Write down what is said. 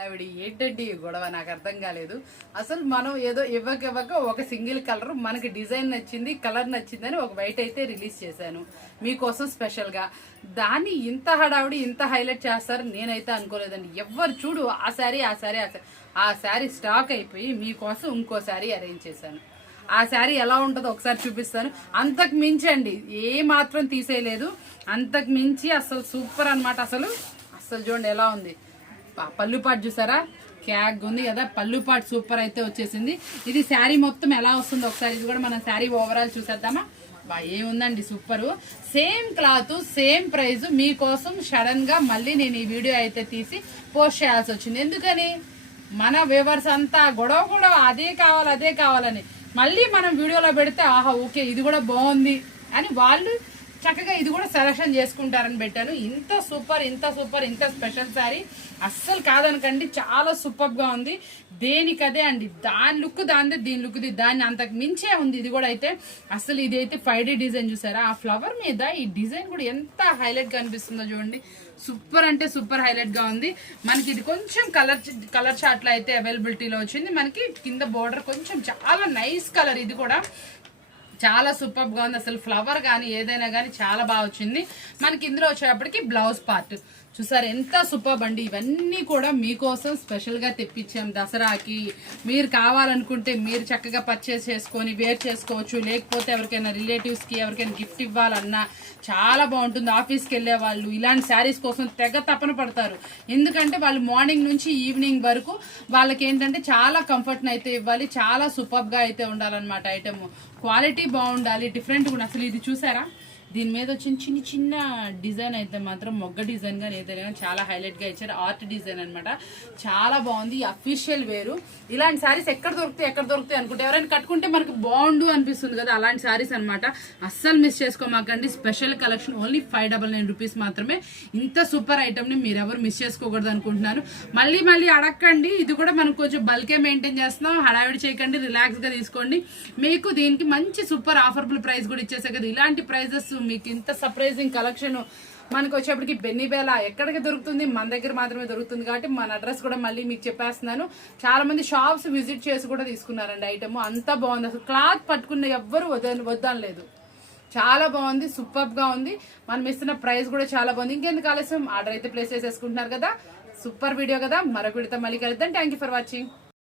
ఆవిడ ఏంటండి గొడవ నాకు అర్థం కాలేదు. అసలు మనం ఏదో ఇవ్వక ఒక సింగిల్ కలర్ మనకి డిజైన్ నచ్చింది, కలర్ నచ్చిందని ఒక వైట్ అయితే రిలీజ్ చేశాను మీకోసం స్పెషల్ గా. దాన్ని ఇంత హడావిడి ఇంత హైలైట్ చేస్తారు నేనైతే అనుకోలేదండి. ఎవరు చూడు ఆ శారీ స్టాక్ అయిపోయి మీకోసం ఇంకో శారీ అరేంజ్ చేశాను. ఆ శారీ ఎలా ఉంటుందో ఒకసారి చూపిస్తాను. అంతకు మించి అండి ఏ మాత్రం తీసేయలేదు, అంతకు మించి అసలు సూపర్ అనమాట. అసలు చూడండి ఎలా ఉంది. పళ్ళుపాటు చూసారా, క్యాగ్ ఉంది కదా, పళ్ళుపాటు సూపర్ అయితే వచ్చేసింది. ఇది శారీ మొత్తం ఎలా వస్తుందో ఒకసారి ఇది కూడా మనం శారీ ఓవరాల్ చూసేద్దామా. ఏముందండి super. Same cloth same price మీకోసం సడన్ గా మళ్ళీ నేను ఈ వీడియో అయితే తీసి పోస్ట్ చేయాల్సి వచ్చింది. ఎందుకని మన వ్యూవర్స్ అంతా గొడవ అదే కావాలని మళ్ళీ మనం వీడియోలో పెడితే ఆహా ఓకే ఇది కూడా బాగుంది అని వాళ్ళు చక్కగా ఇది కూడా సెలక్షన్ చేసుకుంటారని పెట్టాను. ఇంత సూపర్ ఇంత స్పెషల్ శారీ అస్సలు కాదనకండి, చాలా సూపర్ గా ఉంది. దేనికదే అండి, దాని లుక్ దాని దీని లుక్ దాన్ని అంతకు మించే ఉంది. ఇది కూడా అయితే అసలు ఇది అయితే 5D డిజైన్ చూసారా, ఆ ఫ్లవర్ మీద ఈ డిజైన్ కూడా ఎంత హైలైట్ గా అనిపిస్తుందో చూడండి. సూపర్ అంటే సూపర్ హైలైట్ గా ఉంది. మనకి ఇది కొంచెం కలర్ చార్ట్ లో అయితే అవైలబిలిటీలో వచ్చింది. మనకి కింద బోర్డర్ కొంచెం చాలా నైస్ కలర్, ఇది కూడా చాలా సూపర్ గా ఉంది. అసలు ఫ్లవర్ కానీ ఏదైనా కానీ చాలా బాగా వచ్చింది. మనకి ఇందులో వచ్చేటప్పటికి బ్లౌజ్ పార్ట్ చూసారు ఎంత సూపర్ అండి. ఇవన్నీ కూడా మీకోసం స్పెషల్ గా తెప్పించాం దసరాకి. మీరు కావాలనుకుంటే మీరు చక్కగా పర్చేస్ చేసుకొని వేర్ చేసుకోవచ్చు. లేకపోతే ఎవరికైనా రిలేటివ్స్ కి ఎవరికైనా గిఫ్ట్ ఇవ్వాలన్నా చాలా బాగుంటుంది. ఆఫీస్కి వెళ్ళే వాళ్ళు ఇలాంటి శారీస్ కోసం తెగ తపన పడతారు. ఎందుకంటే వాళ్ళు మార్నింగ్ నుంచి ఈవినింగ్ వరకు వాళ్ళకి ఏంటంటే చాలా కంఫర్ట్ అయితే ఇవ్వాలి, చాలా సూపర్ గా అయితే ఉండాలన్నమాట. ఐటమ్ క్వాలిటీ బాగుండాలి, డిఫరెంట్ గా. అసలు ఇది చూసారా, దీని మీద వచ్చిన చిన్న డిజైన్ అయితే మాత్రం మొగ్గ డిజైన్ గా ఏదైనా చాలా హైలైట్ గా ఇచ్చారు. ఆర్ట్ డిజైన్ అనమాట, చాలా బాగుంది. అఫీషియల్ వేరు. ఇలాంటి శారీస్ ఎక్కడ దొరుకుతాయి అనుకుంటే ఎవరైనా కట్టుకుంటే మనకి బాగుండు అనిపిస్తుంది కదా, అలాంటి శారీస్ అనమాట. అస్సలు మిస్ చేసుకోమాకండి. స్పెషల్ కలెక్షన్ ఓన్లీ 599 రూపీస్ మాత్రమే. ఇంత సూపర్ ఐటమ్ ని మీరు ఎవరు మిస్ చేసుకోకూడదు అనుకుంటున్నాను. మళ్ళీ అడగండి. ఇది కూడా మనం కొంచెం బల్కే మెయింటైన్ చేస్తున్నాం, హడావిడి చేయకండి, రిలాక్స్ గా తీసుకోండి. మీకు దీనికి మంచి సూపర్ ఆఫర్బుల్ ప్రైస్ కూడా ఇచ్చేసే కదా. ఇలాంటి ప్రైజెస్ మీకు ఇంత సర్ప్రైజింగ్ కలెక్షన్ మనకు వచ్చేప్పటికి బెన్నీబేలా ఎక్కడికి దొరుకుతుంది, మన దగ్గర మాత్రమే దొరుకుతుంది. కాబట్టి మన అడ్రస్ కూడా మళ్ళీ మీకు చెప్పేస్తున్నాను. చాలా మంది షాప్స్ విజిట్ చేసి కూడా తీసుకున్నారండి ఐటమ్. అంతా బాగుంది. అసలు క్లాత్ పట్టుకున్న ఎవ్వరు వద్దనలేదు. చాలా బాగుంది, సూపర్ గా ఉంది. మనం ఇస్తున్న ప్రైస్ కూడా చాలా బాగుంది. ఇంకెందుకు ఆలస్యం, ఆర్డర్ అయితే ప్లేస్ చేసేసుకుంటున్నారు కదా. సూపర్ వీడియో కదా. మరొక వీడియోతో మళ్ళీ కలుద్దాం. Thank you for watching.